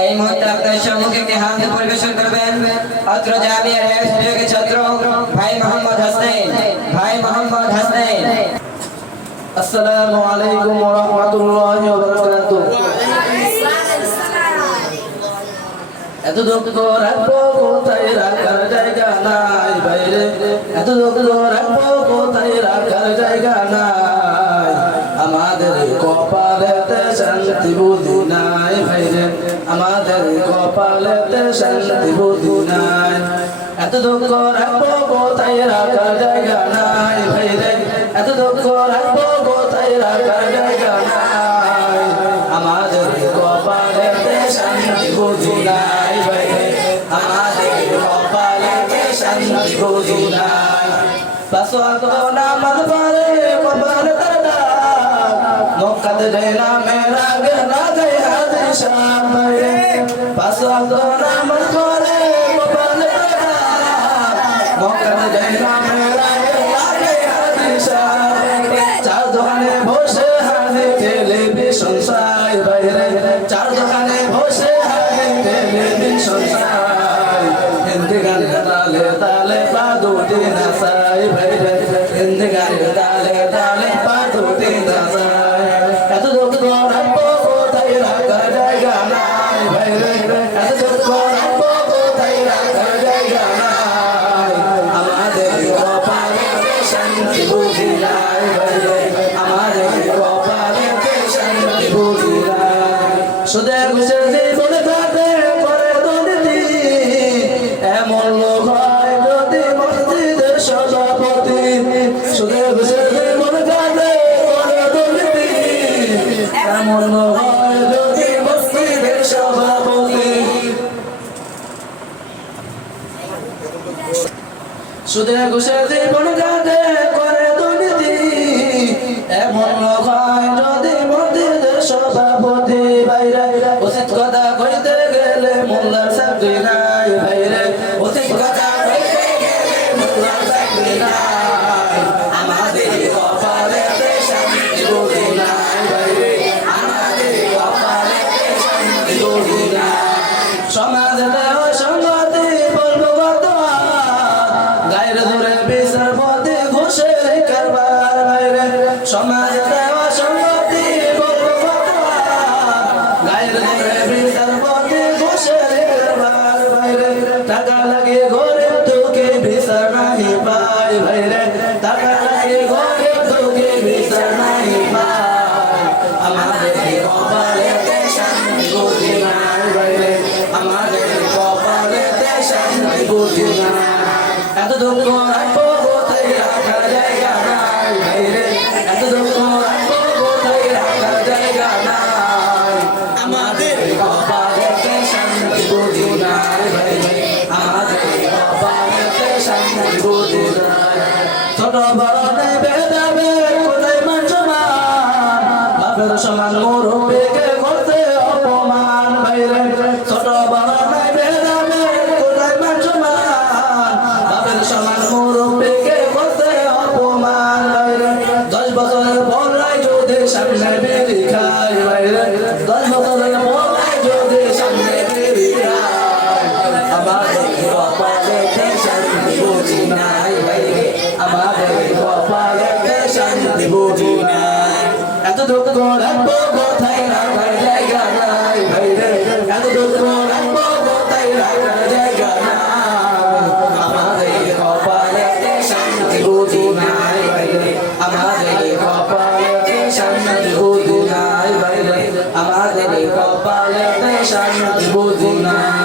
এই মুহূর্তে আপনার সম্মুখে একটি হামদ পরিবেশন করবেন অত্র জামিয়ার সহযোগী ছাত্র ভাই মোহাম্মদ হাসনাইন। আসসালামু আলাইকুম ওয়া রাহমাতুল্লাহি ওয়া বারাকাতুহু। এত দুঃখ রাখবো কোথায় রাখার জায়গা নাই বাইরে, এত দুঃখ রাখবো কোথায় রাখার জায়গা নাই। আমাদের কপালেতে শান্তি বুদ্ধি নাই ভাইরে, আমাদের কপালেতে শান্তি বুদ্ধি নাই। এত দুঃখ রাখবো কোথায় রাখার জায়গা নাই ভাইরে, এত দুঃখ রাখবো কোথায় রাখার জায়গা নাই। আমাদের কপালেতে শান্তি বুদ্ধি নাই ভাইরে, আমাদের কপালেতে শান্তি বুদ্ধি নাই। পাঁচ ওয়াক্ত নামাজ পড়ে কপালে তার দাগ, মক্কাতে যায় না মেরাগে না যায় হাজির শাম ভাইরে। পাঁচ ওয়াক্ত নামাজ পড়ে কপালে তার দাগ, মক্কাতে যায় না মেরাগে না যায় হাজির শাম। চার দোকানে বসে হাতে টেলিভিশন চাই বাইরে, চার দোকানে বসে হাতে টেলিভিশন চাই। হিন্দি গানে তালে তালে পা দুটি নাচাই বাইরে, হিন্দি গানে তালে তালে পা দুটি নাচাই। এত দুঃখ রাখবো কোথায় রাখার জায়গা নাই বাইরে, এত দুঃখ রাখবো কোথায় রাখার জায়গা নাই। আমাদের কপালেতে শান্তি বুঝি নাই বাইরে, আমাদের কপালেতে শান্তি বুঝি নাই। সুদের ঘুষের জীবনে কাটে করে দুর্নীতি, এমন লোক হয় যদি মসজিদের সভাপতি। সুদের ঘুষের জীবনে কাটে করে দুর্নীতি, এমন লোক হয় যদি মসজিদের সভাপতি। সুদের ঘুষের জীবন কাটে করে দুর্নীতি, এমন লোক হয় যদি মসজিদের সভাপতি। বাইরে উচিত কথা কইতে গেলে মোল্লার চাকরি নাই ভাইরে, উচিত কথা কইতে গেলে মোল্লার চাকরি নাই। আমাদের কপালেতে শান্তি বুদ্ধি নাই বাইরে, আমাদের কপালেতে শান্তি বুদ্ধি নাই। সমাজে অসঙ্গতি বলবো বর্তমান, গায়ের ধরে বিচারপতি ঘুষের কারবার বাইরে। সমাজে অসঙ্গতি বলবো বর্তমান, গায়ের ধরে বিচারপতি ঘুষের কারবার বাইরে। টাকা লাগে গরিব দুঃখী বিচার নাহি পায় ভাইরে, টাকা লাগে গরিব দুঃখী বিচার নাহি পায়। আমাদের কপালেতে শান্তি বুদ্ধি নাই বাইরে, আমাদের কপালেতে শান্তি বুদ্ধি নাই। এত দুঃখ রাখবো কোথায় রাখার জায়গা নাই ভাইরে, এত দুঃখ রাখবো কোথায় রাখার জায়গা নাই। আমাদের কপালেতে শান্তি বুদ্ধি নাই ভাইরে, আমাদের কপালেতে শান্তি বুদ্ধি নাই। ছোট বড় নেই ভেদাভেদ কোথায় মান সমান, বাপের সমান মুরব্বিকে করতে অপমান বাইরে। ছোট বড় নাই ভেদাভেদ কোথায় মান সমান, বাপের সমান মুরব্বিকে করতে অপমান বাইরে। 10 বছরের পড়াই যদি সামনে বেরি খাই বাইরে, 10 বছরের পড়াই যদি সামনে বেরি খাই। আমাদের কপালেতে শান্তি বুঝি নাই বাইরে, আমাদের কপালেতে শান্তি বুঝি নাই। এত দুঃখ রাখবো কোথায় রাখার জায়গা নাই ভাইরে, এত দুঃখ রাখবো কোথায় রাখার জায়গা নাই। আমাদের কপালেতে শান্তি বুঝি নাই ভাইরে, আমাদের কপালেতে শান্তি বুঝি নাই ভাইরে, আমাদের কপালেতে শান্তি বুঝি নাই।